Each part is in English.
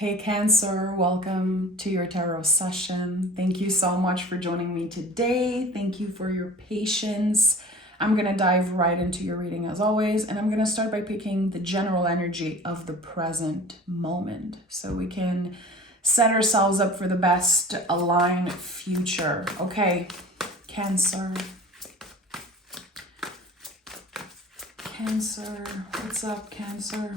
Hey Cancer, welcome to your tarot session. Thank you so much for joining me today. Thank you for your patience. I'm going to dive right into your reading as always, and I'm going to start by picking the general energy of the present moment so we can set ourselves up for the best aligned future. Okay, Cancer. Cancer, what's up, Cancer?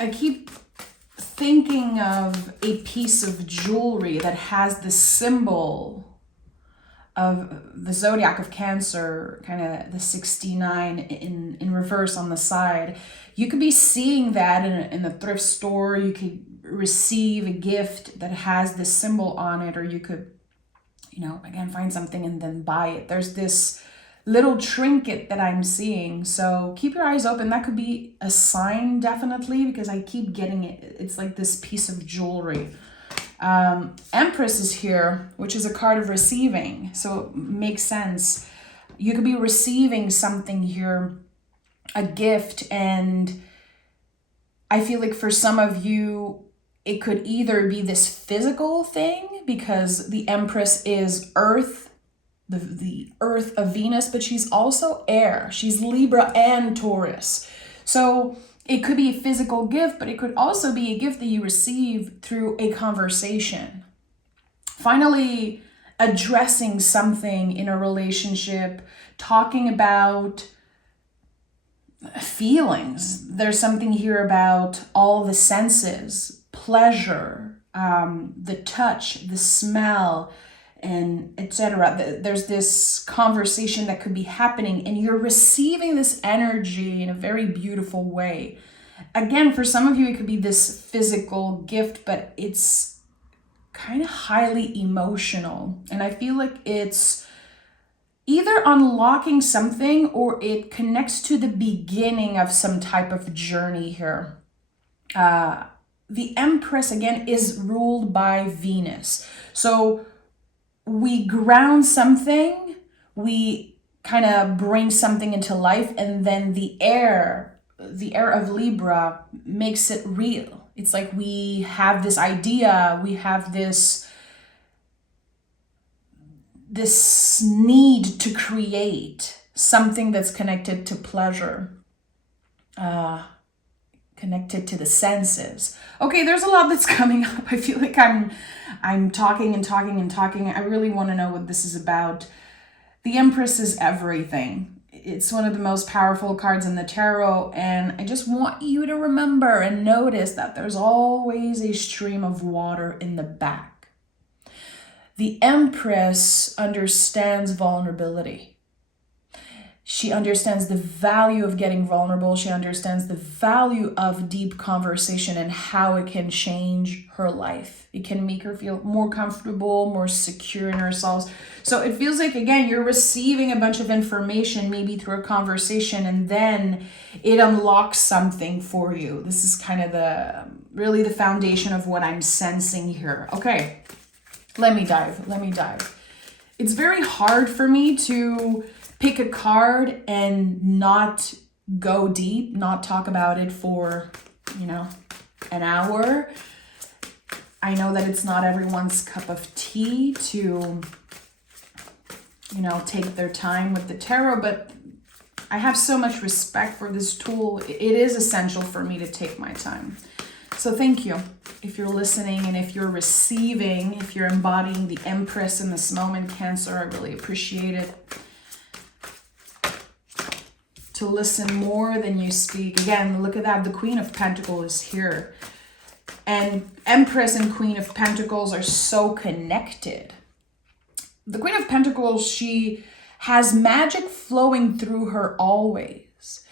I keep thinking of a piece of jewelry that has the symbol of the zodiac of Cancer, kind of the 69 in reverse on the side. You could be seeing that in the thrift store. You could receive a gift that has this symbol on it, or you could, again, find something and then buy it. There's this little trinket that I'm seeing. So keep your eyes open. That could be a sign, definitely, because I keep getting it. It's like this piece of jewelry. Empress is here, which is a card of receiving. So it makes sense. You could be receiving something here, a gift. And I feel like for some of you, it could either be this physical thing because the Empress is Earth, the Earth of Venus, but she's also air. She's Libra and Taurus. So it could be a physical gift, but it could also be a gift that you receive through a conversation. Finally, addressing something in a relationship, talking about feelings. There's something here about all the senses, pleasure, the touch, the smell, and etc. There's this conversation that could be happening and you're receiving this energy in a very beautiful way. Again, for some of you, it could be this physical gift, but it's kind of highly emotional. And I feel like it's either unlocking something or it connects to the beginning of some type of journey here. The Empress, again, is ruled by Venus. So we ground something, we kind of bring something into life, and then the air of Libra makes it real. It's like we have this idea, we have this need to create something that's connected to pleasure, connected to the senses. Okay, there's a lot that's coming up. I feel like I'm talking and talking and talking. I really want to know what this is about. The Empress is everything. It's one of the most powerful cards in the tarot, and I just want you to remember and notice that there's always a stream of water in the back. The Empress understands vulnerability. She understands the value of getting vulnerable. She understands the value of deep conversation and how it can change her life. It can make her feel more comfortable, more secure in herself. So it feels like, again, you're receiving a bunch of information, maybe through a conversation, and then it unlocks something for you. This is kind of really the foundation of what I'm sensing here. Okay, let me dive. It's very hard for me to pick a card and not go deep, not talk about it for, an hour. I know that it's not everyone's cup of tea to, take their time with the tarot, but I have so much respect for this tool. It is essential for me to take my time. So thank you. If you're listening and if you're receiving, if you're embodying the Empress in this moment, Cancer, I really appreciate it. To listen more than you speak. Again, look at that. The Queen of Pentacles is here. And Empress and Queen of Pentacles are so connected. The Queen of Pentacles, she has magic flowing through her always.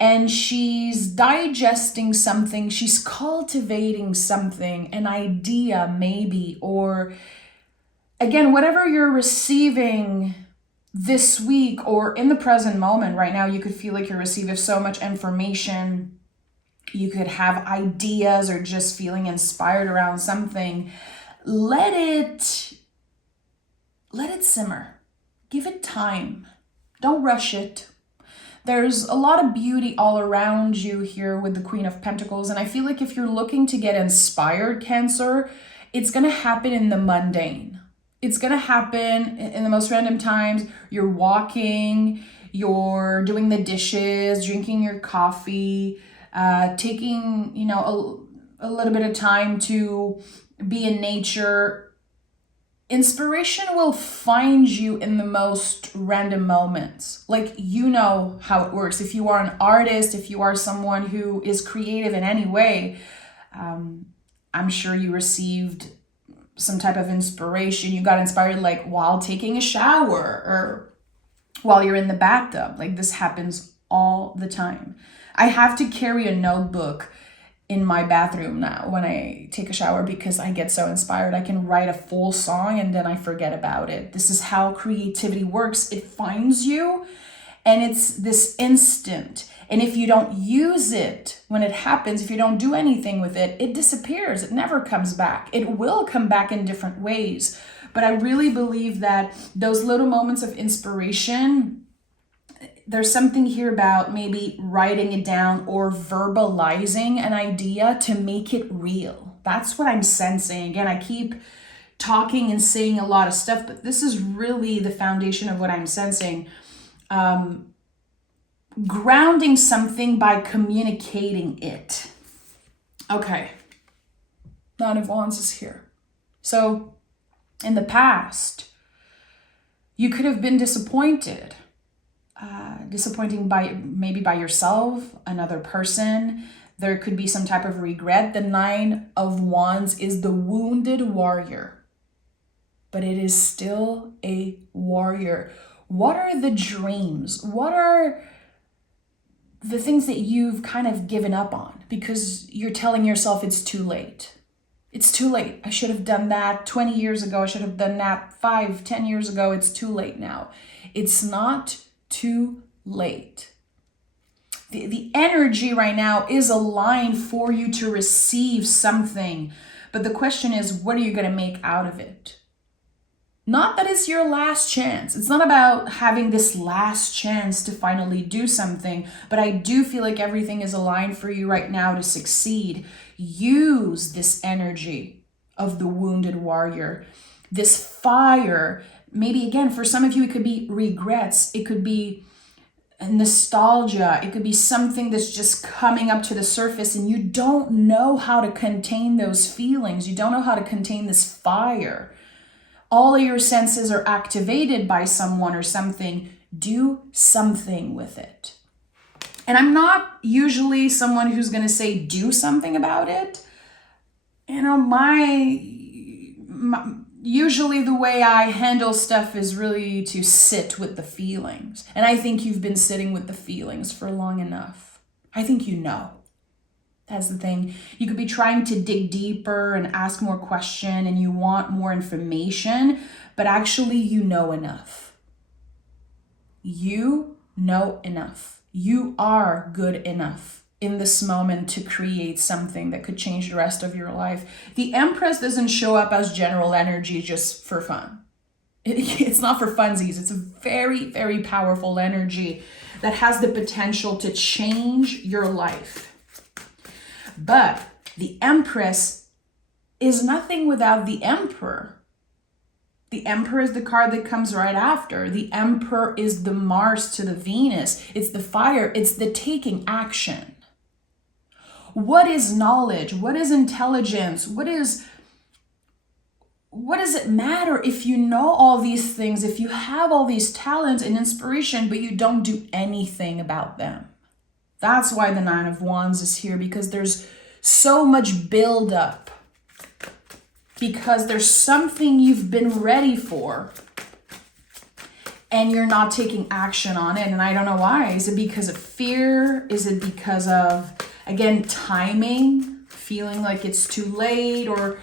And she's digesting something. She's cultivating something, an idea maybe. Or again, whatever you're receiving this week or in the present moment right now, you could feel like you're receiving so much information. You could have ideas or just feeling inspired around something. Let it simmer. Give it time. Don't rush it. There's a lot of beauty all around you here with the Queen of Pentacles. And I feel like if you're looking to get inspired, Cancer, it's going to happen in the mundane. It's going to happen in the most random times. You're walking, you're doing the dishes, drinking your coffee, taking, a little bit of time to be in nature. Inspiration will find you in the most random moments. Like, you know how it works. If you are an artist, if you are someone who is creative in any way, I'm sure you received some type of inspiration. You got inspired like while taking a shower or while you're in the bathtub. Like, this happens all the time. I have to carry a notebook in my bathroom now when I take a shower because I get so inspired. I can write a full song and then I forget about it. This is how creativity works. It finds you and it's this instant. And if you don't use it when it happens, if you don't do anything with it, it disappears. It never comes back. It will come back in different ways. But I really believe that those little moments of inspiration, there's something here about maybe writing it down or verbalizing an idea to make it real. That's what I'm sensing. Again, I keep talking and saying a lot of stuff, but this is really the foundation of what I'm sensing. Grounding something by communicating it. Okay. Nine of Wands is here. So in the past, you could have been disappointed. Disappointing by yourself, another person. There could be some type of regret. The Nine of Wands is the wounded warrior, but it is still a warrior. What are the dreams? What are the things that you've kind of given up on because you're telling yourself it's too late? It's too late. I should have done that 20 years ago. I should have done that 5-10 years ago. It's too late now. It's not too late. The energy right now is aligned for you to receive something. But the question is, what are you going to make out of it? Not that it's your last chance. It's not about having this last chance to finally do something. But I do feel like everything is aligned for you right now to succeed. Use this energy of the wounded warrior. This fire. Maybe again, for some of you, it could be regrets. It could be nostalgia. It could be something that's just coming up to the surface and you don't know how to contain those feelings. You don't know how to contain this fire. All of your senses are activated by someone or something. Do something with it. And I'm not usually someone who's going to say do something about it. Usually the way I handle stuff is really to sit with the feelings. And I think you've been sitting with the feelings for long enough. I think you know. That's the thing. You could be trying to dig deeper and ask more questions and you want more information, but actually you know enough. You know enough. You are good enough in this moment to create something that could change the rest of your life. The Empress doesn't show up as general energy just for fun. It's not for funsies. It's a very, very powerful energy that has the potential to change your life. But the Empress is nothing without the Emperor. The Emperor is the card that comes right after. The Emperor is the Mars to the Venus. It's the fire. It's the taking action. What is knowledge? What is intelligence? What does it matter if you know all these things, if you have all these talents and inspiration, but you don't do anything about them? That's why the Nine of Wands is here, because there's so much buildup. Because there's something you've been ready for and you're not taking action on it. And I don't know why. Is it because of fear? Is it because of, again, timing, feeling like it's too late, or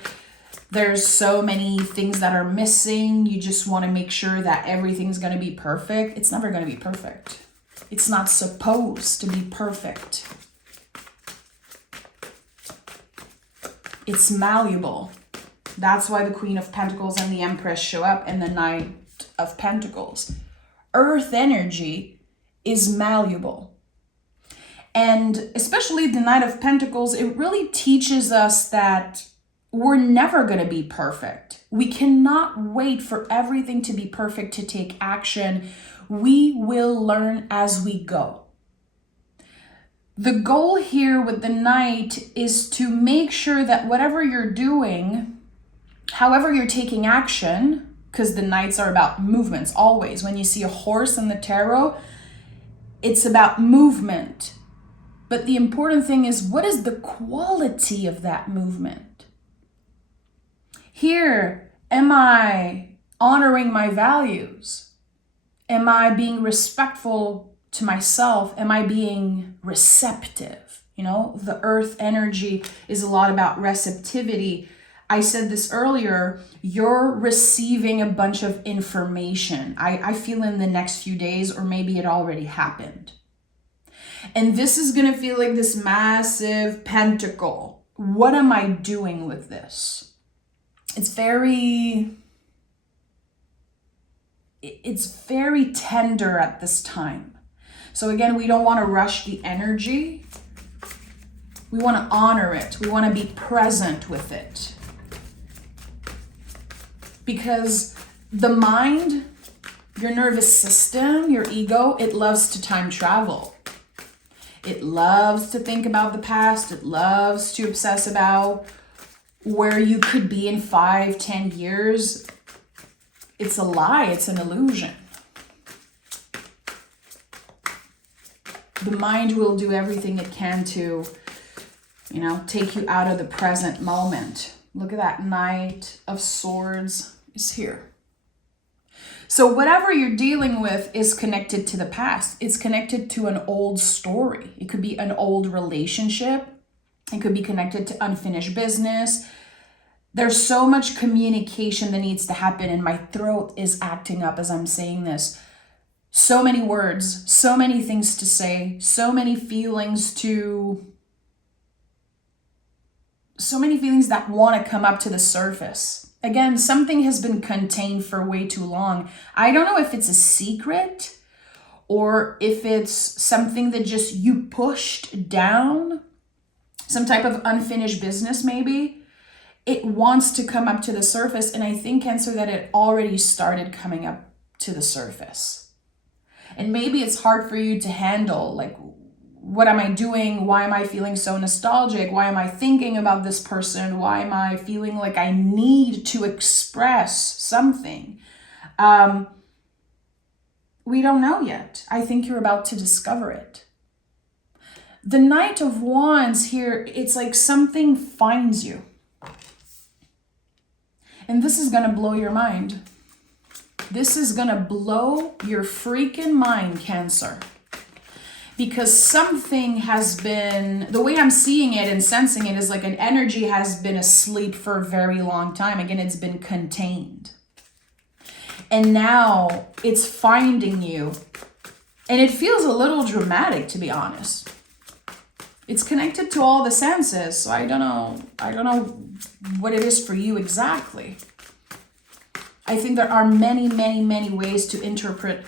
there's so many things that are missing? You just want to make sure that everything's going to be perfect. It's never going to be perfect. It's not supposed to be perfect. It's malleable. That's why the Queen of Pentacles and the Empress show up, and the Knight of Pentacles. Earth energy is malleable. And especially the Knight of Pentacles, it really teaches us that we're never going to be perfect. We cannot wait for everything to be perfect to take action. We will learn as we go. The goal here with the Knight is to make sure that whatever you're doing, however you're taking action, because the Knights are about movements always. When you see a horse in the tarot, it's about movement. But the important thing is, what is the quality of that movement? Here, am I honoring my values? Am I being respectful to myself? Am I being receptive? You know, the earth energy is a lot about receptivity. I said this earlier, you're receiving a bunch of information. I feel in the next few days, or maybe it already happened. And this is going to feel like this massive pentacle. What am I doing with this? It's very tender at this time. So again, we don't want to rush the energy. We want to honor it. We want to be present with it. Because the mind, your nervous system, your ego, it loves to time travel. It loves to think about the past. It loves to obsess about where you could be in 5-10 years. It's a lie. It's an illusion. The mind will do everything it can to, take you out of the present moment. Look at that Knight of Swords is here. So whatever you're dealing with is connected to the past. It's connected to an old story. It could be an old relationship. It could be connected to unfinished business. There's so much communication that needs to happen, and my throat is acting up as I'm saying this. So many words, so many things to say, so many feelings that want to come up to the surface. Again, something has been contained for way too long. I don't know if it's a secret or if it's something that just you pushed down, some type of unfinished business maybe. It wants to come up to the surface, and I think, Cancer, that it already started coming up to the surface. And maybe it's hard for you to handle, like, what am I doing? Why am I feeling so nostalgic? Why am I thinking about this person? Why am I feeling like I need to express something? We don't know yet. I think you're about to discover it. The Knight of Wands here, it's like something finds you. And this is going to blow your mind. This is going to blow your freaking mind, Cancer. Because something has been, the way I'm seeing it and sensing it is like an energy has been asleep for a very long time. Again, it's been contained. And now it's finding you. And it feels a little dramatic, to be honest. It's connected to all the senses. So I don't know what it is for you exactly. I think there are many, many, many ways to interpret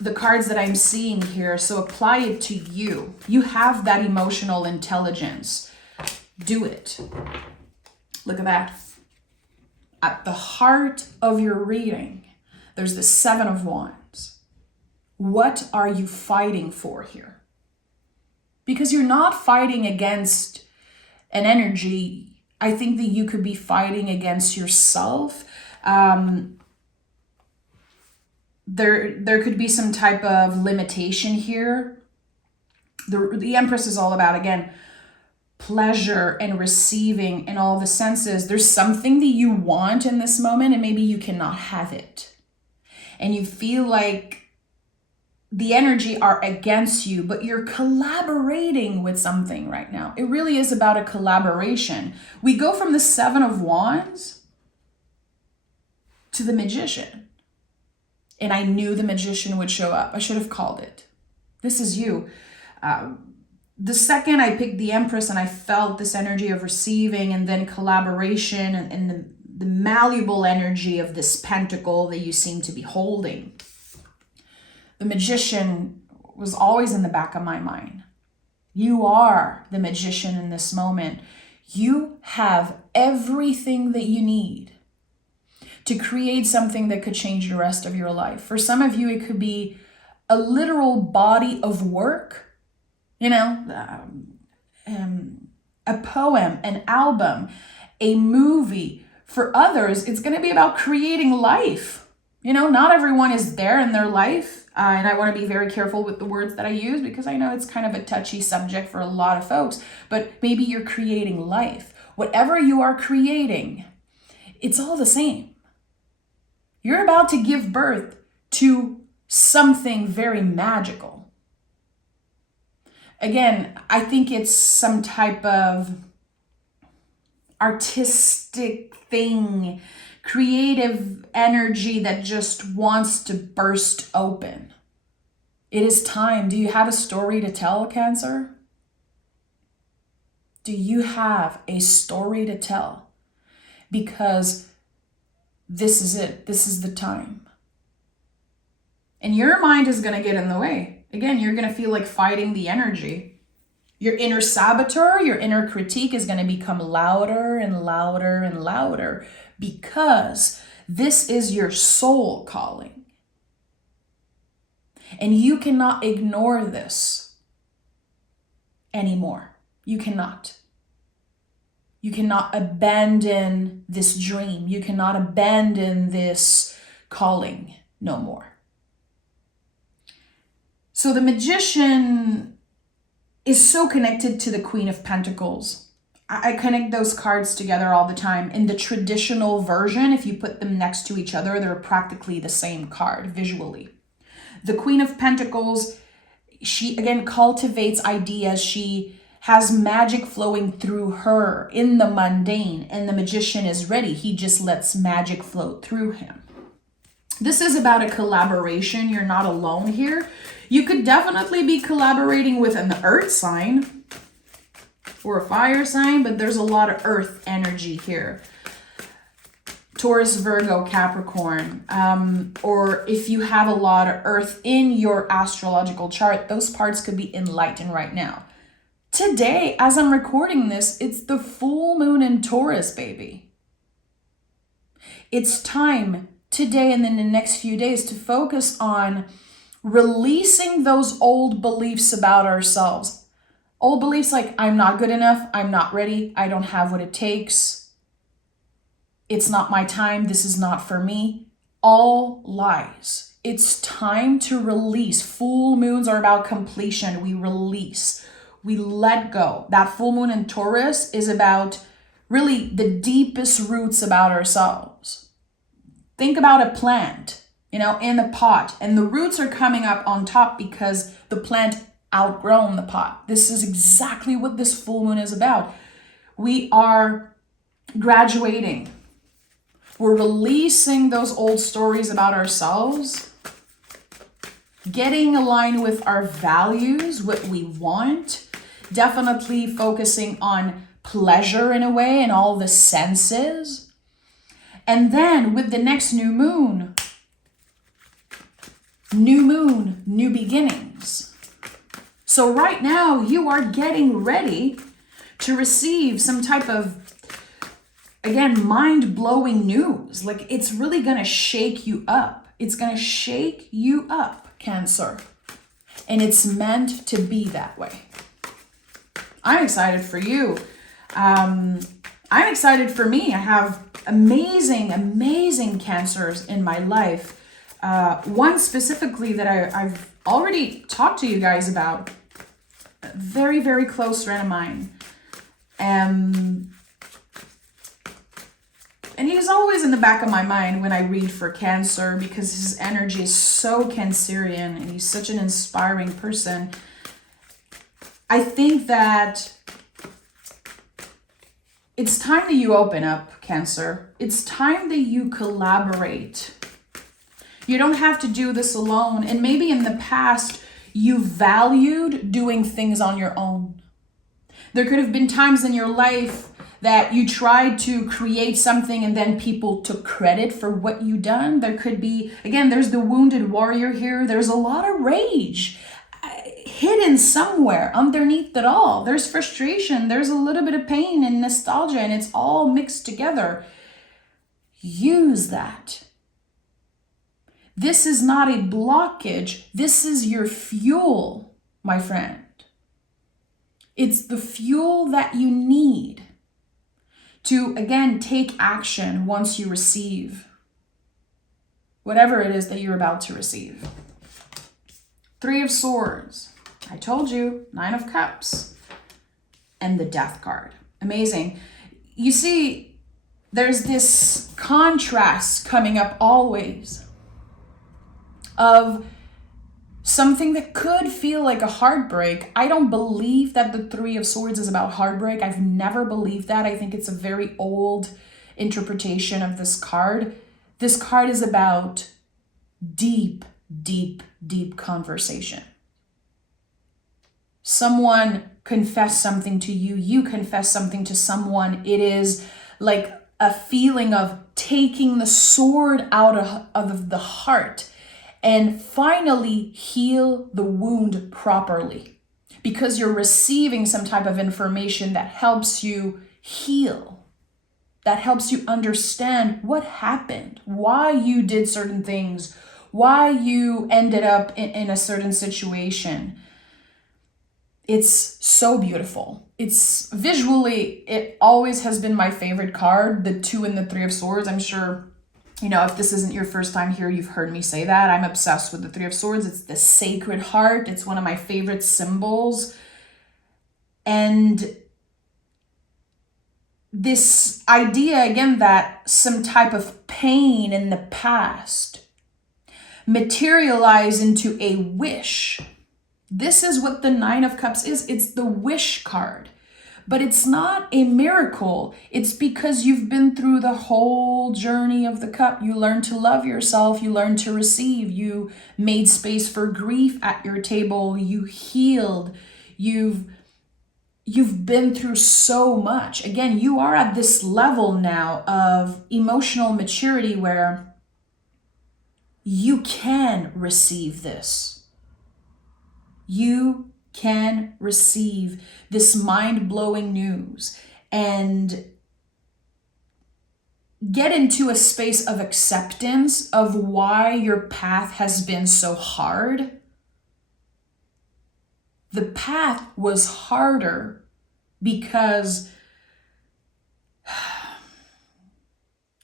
the cards that I'm seeing here. So apply it to you. You have that emotional intelligence. Do it. Look at that. At the heart of your reading, there's the Seven of Wands. What are you fighting for here? Because you're not fighting against an energy. I think that you could be fighting against yourself. There could be some type of limitation here. The Empress is all about, again, pleasure and receiving and all the senses. There's something that you want in this moment and maybe you cannot have it. And you feel like the energy are against you, but you're collaborating with something right now. It really is about a collaboration. We go from the Seven of Wands to the Magician. And I knew the Magician would show up. I should have called it. This is you. The second I picked the Empress and I felt this energy of receiving and then collaboration and the malleable energy of this pentacle that you seem to be holding. The Magician was always in the back of my mind. You are the Magician in this moment. You have everything that you need to create something that could change the rest of your life. For some of you, it could be a literal body of work, you know, a poem, an album, a movie. For others, it's going to be about creating life. You know, not everyone is there in their life. And I want to be very careful with the words that I use because I know it's kind of a touchy subject for a lot of folks. But maybe you're creating life. Whatever you are creating, it's all the same. You're about to give birth to something very magical. Again, I think it's some type of artistic thing, creative energy that just wants to burst open. It is time. Do you have a story to tell, Cancer? Do you have a story to tell? Because this is it. This is the time. And your mind is going to get in the way. Again, you're going to feel like fighting the energy. Your inner saboteur, your inner critique is going to become louder and louder and louder because this is your soul calling. And you cannot ignore this anymore. You cannot. You cannot abandon this dream. You cannot abandon this calling no more. So the Magician is so connected to the Queen of Pentacles. I connect those cards together all the time. In the traditional version, if you put them next to each other, they're practically the same card visually. The Queen of Pentacles, she again cultivates ideas. She has magic flowing through her in the mundane, and the Magician is ready. He just lets magic flow through him. This is about a collaboration. You're not alone here. You could definitely be collaborating with an earth sign or a fire sign, but there's a lot of earth energy here. Taurus, Virgo, Capricorn, or if you have a lot of earth in your astrological chart, those parts could be enlightened right now. Today, as I'm recording this, it's the full moon in Taurus, baby. It's time today and in the next few days to focus on releasing those old beliefs about ourselves. Old beliefs like, I'm not good enough, I'm not ready, I don't have what it takes, it's not my time, this is not for me. All lies. It's time to release. Full moons are about completion. We release. We let go. That full moon in Taurus is about really the deepest roots about ourselves. Think about a plant, in the pot, and the roots are coming up on top because the plant outgrown the pot. This is exactly what this full moon is about. We are graduating. We're releasing those old stories about ourselves, getting aligned with our values, what we want, definitely focusing on pleasure in a way and all the senses. And then with the next new moon, new beginnings. So right now you are getting ready to receive some type of, again, mind-blowing news. Like it's really going to shake you up. It's going to shake you up, Cancer. And it's meant to be that way. I'm excited for you. I'm excited for me. I have amazing Cancers in my life. One specifically that I've already talked to you guys about. A very, very close friend of mine. And he's always in the back of my mind when I read for Cancer because his energy is so Cancerian and he's such an inspiring person. I think that it's time that you open up, Cancer. It's time that you collaborate. You don't have to do this alone. And maybe in the past, you valued doing things on your own. There could have been times in your life that you tried to create something and then people took credit for what you done. There could be, again, there's the wounded warrior here. There's a lot of rage hidden somewhere underneath it all. There's frustration. There's a little bit of pain and nostalgia, and it's all mixed together. Use that. This is not a blockage. This is your fuel, my friend. It's the fuel that you need to, again, take action once you receive whatever it is that you're about to receive. 3 of Swords. I told you, 9 of Cups. And the Death card. Amazing. You see, there's this contrast coming up always of something that could feel like a heartbreak. I don't believe that the 3 of Swords is about heartbreak. I've never believed that. I think it's a very old interpretation of this card. This card is about deep, deep, deep conversation. Someone confess something to you. You confess something to someone. It is like a feeling of taking the sword out of the heart and finally heal the wound properly, because you're receiving some type of information that helps you heal, that helps you understand what happened, why you did certain things, why you ended up in a certain situation. It's so beautiful. It's visually, it always has been my favorite card, the 2 and the 3 of Swords. I'm sure, you know, if this isn't your first time here, you've heard me say that. I'm obsessed with the 3 of Swords. It's the Sacred Heart. It's one of my favorite symbols. And this idea, again, that some type of pain in the past materialize into a wish. This is what the 9 of Cups is. It's the wish card. But it's not a miracle. It's because you've been through the whole journey of the cup. You learned to love yourself. You learned to receive. You made space for grief at your table. You healed. You've been through so much. Again, you are at this level now of emotional maturity where you can receive this. You can receive this mind-blowing news and get into a space of acceptance of why your path has been so hard. The path was harder because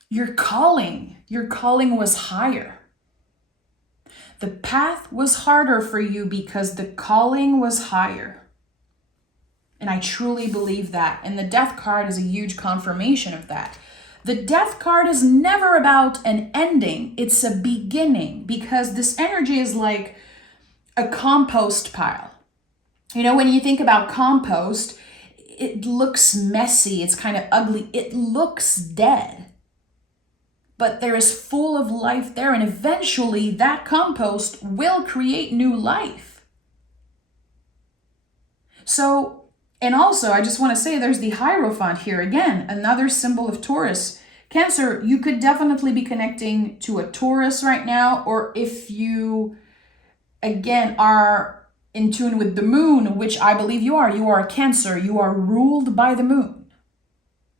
your calling was higher. The path was harder for you because the calling was higher. And I truly believe that. And the Death card is a huge confirmation of that. The Death card is never about an ending. It's a beginning, because this energy is like a compost pile. You know, when you think about compost, it looks messy. It's kind of ugly. It looks dead. But there is full of life there, and eventually that compost will create new life. So, and also I just want to say there's the Hierophant here. Again, another symbol of Taurus. Cancer, you could definitely be connecting to a Taurus right now, or if you, again, are in tune with the moon, which I believe you are a Cancer. You are ruled by the moon.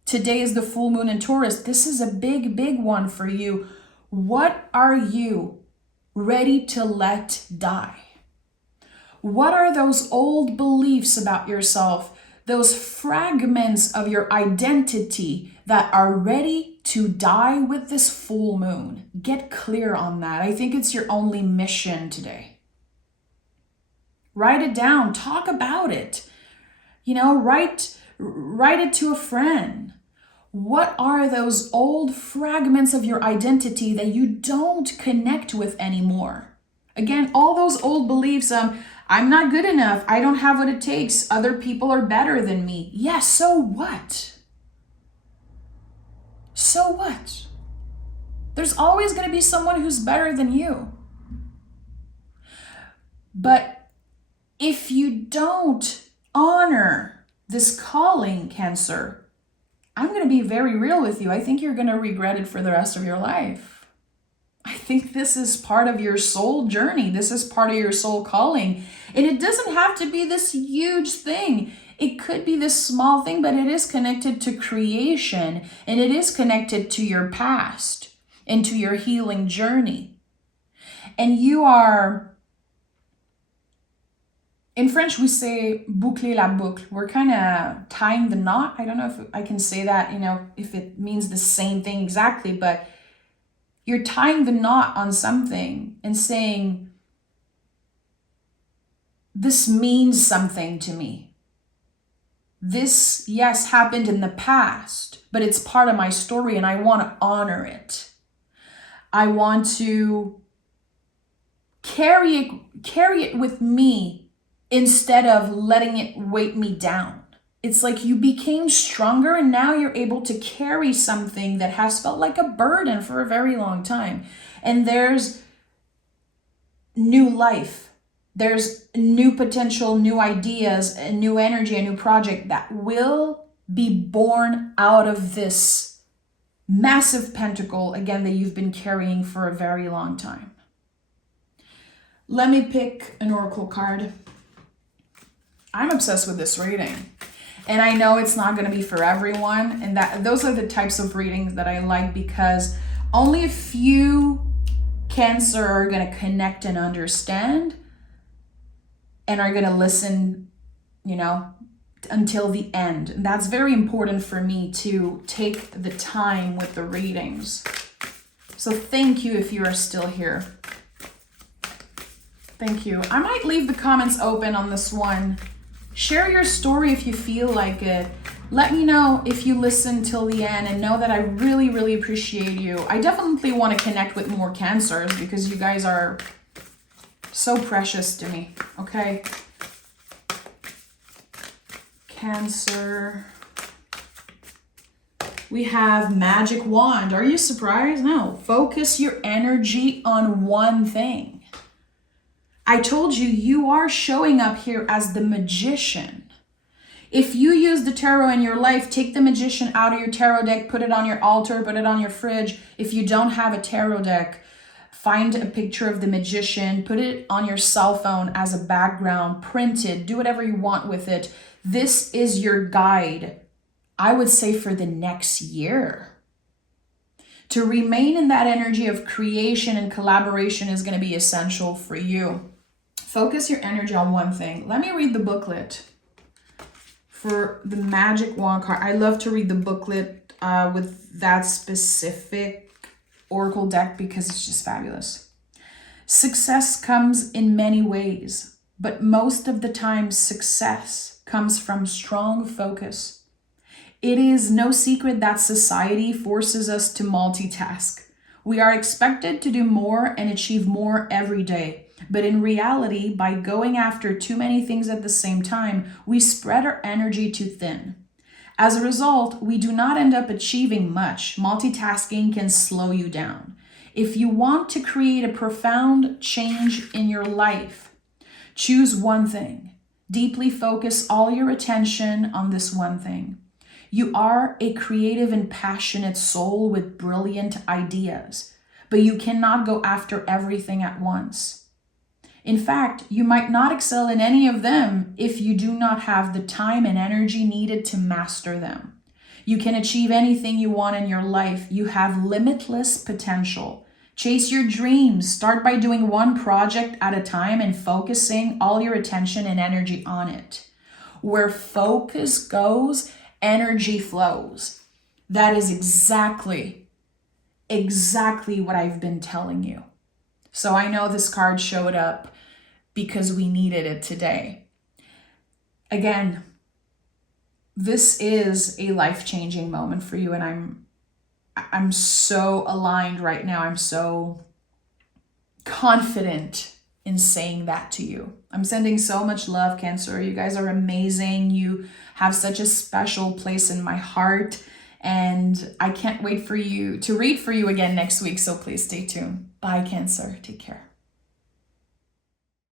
Today is the full moon in Taurus. This is a big, big one for you. What are you ready to let die? What are those old beliefs about yourself, those fragments of your identity that are ready to die with this full moon? Get clear on that. I think it's your only mission today. Write it down. Talk about it. You know, write it to a friend. What are those old fragments of your identity that you don't connect with anymore? Again, all those old beliefs, I'm not good enough. I don't have what it takes. Other people are better than me. Yes, so what? So what? There's always going to be someone who's better than you. But if you don't honor this calling, Cancer, I'm going to be very real with you. I think you're going to regret it for the rest of your life. I think this is part of your soul journey. This is part of your soul calling. And it doesn't have to be this huge thing. It could be this small thing, but it is connected to creation, and it is connected to your past and to your healing journey. And you are, in French, we say boucler la boucle. We're kind of tying the knot. I don't know if I can say that, if it means the same thing exactly, but you're tying the knot on something and saying, this means something to me. This, yes, happened in the past, but it's part of my story and I want to honor it. I want to carry it with me instead of letting it weight me down. It's like you became stronger and now you're able to carry something that has felt like a burden for a very long time. And there's new life. There's new potential, new ideas, a new energy, a new project that will be born out of this massive pentacle, again, that you've been carrying for a very long time. Let me pick an oracle card. I'm obsessed with this reading. And I know it's not going to be for everyone. And those are the types of readings that I like, because only a few Cancer are going to connect and understand and are going to listen, until the end. And that's very important for me to take the time with the readings. So thank you if you are still here. Thank you. I might leave the comments open on this one. Share your story if you feel like it. Let me know if you listen till the end, and know that I really, really appreciate you. I definitely want to connect with more Cancers because you guys are so precious to me, okay? Cancer. We have Magic Wand. Are you surprised? No. Focus your energy on one thing. I told you, you are showing up here as the Magician. If you use the tarot in your life, take the Magician out of your tarot deck, put it on your altar, put it on your fridge. If you don't have a tarot deck, find a picture of the Magician, put it on your cell phone as a background, print it, do whatever you want with it. This is your guide, I would say, for the next year. To remain in that energy of creation and collaboration is going to be essential for you. Focus your energy on one thing. Let me read the booklet for the Magic Wand card. I love to read the booklet with that specific oracle deck because it's just fabulous. Success comes in many ways, but most of the time success comes from strong focus. It is no secret that society forces us to multitask. We are expected to do more and achieve more every day. But in reality, by going after too many things at the same time, we spread our energy too thin. As a result, we do not end up achieving much. Multitasking can slow you down. If you want to create a profound change in your life, choose one thing. Deeply focus all your attention on this one thing. You are a creative and passionate soul with brilliant ideas, but you cannot go after everything at once. In fact, you might not excel in any of them if you do not have the time and energy needed to master them. You can achieve anything you want in your life. You have limitless potential. Chase your dreams. Start by doing one project at a time and focusing all your attention and energy on it. Where focus goes, energy flows. That is exactly what I've been telling you. So I know this card showed up because we needed it today. Again, this is a life-changing moment for you, and I'm so aligned right now. I'm so confident in saying that to you. I'm sending so much love, Cancer. You guys are amazing. You have such a special place in my heart, and I can't wait for you to read for you again next week. So please stay tuned. Bye, Cancer. Take care.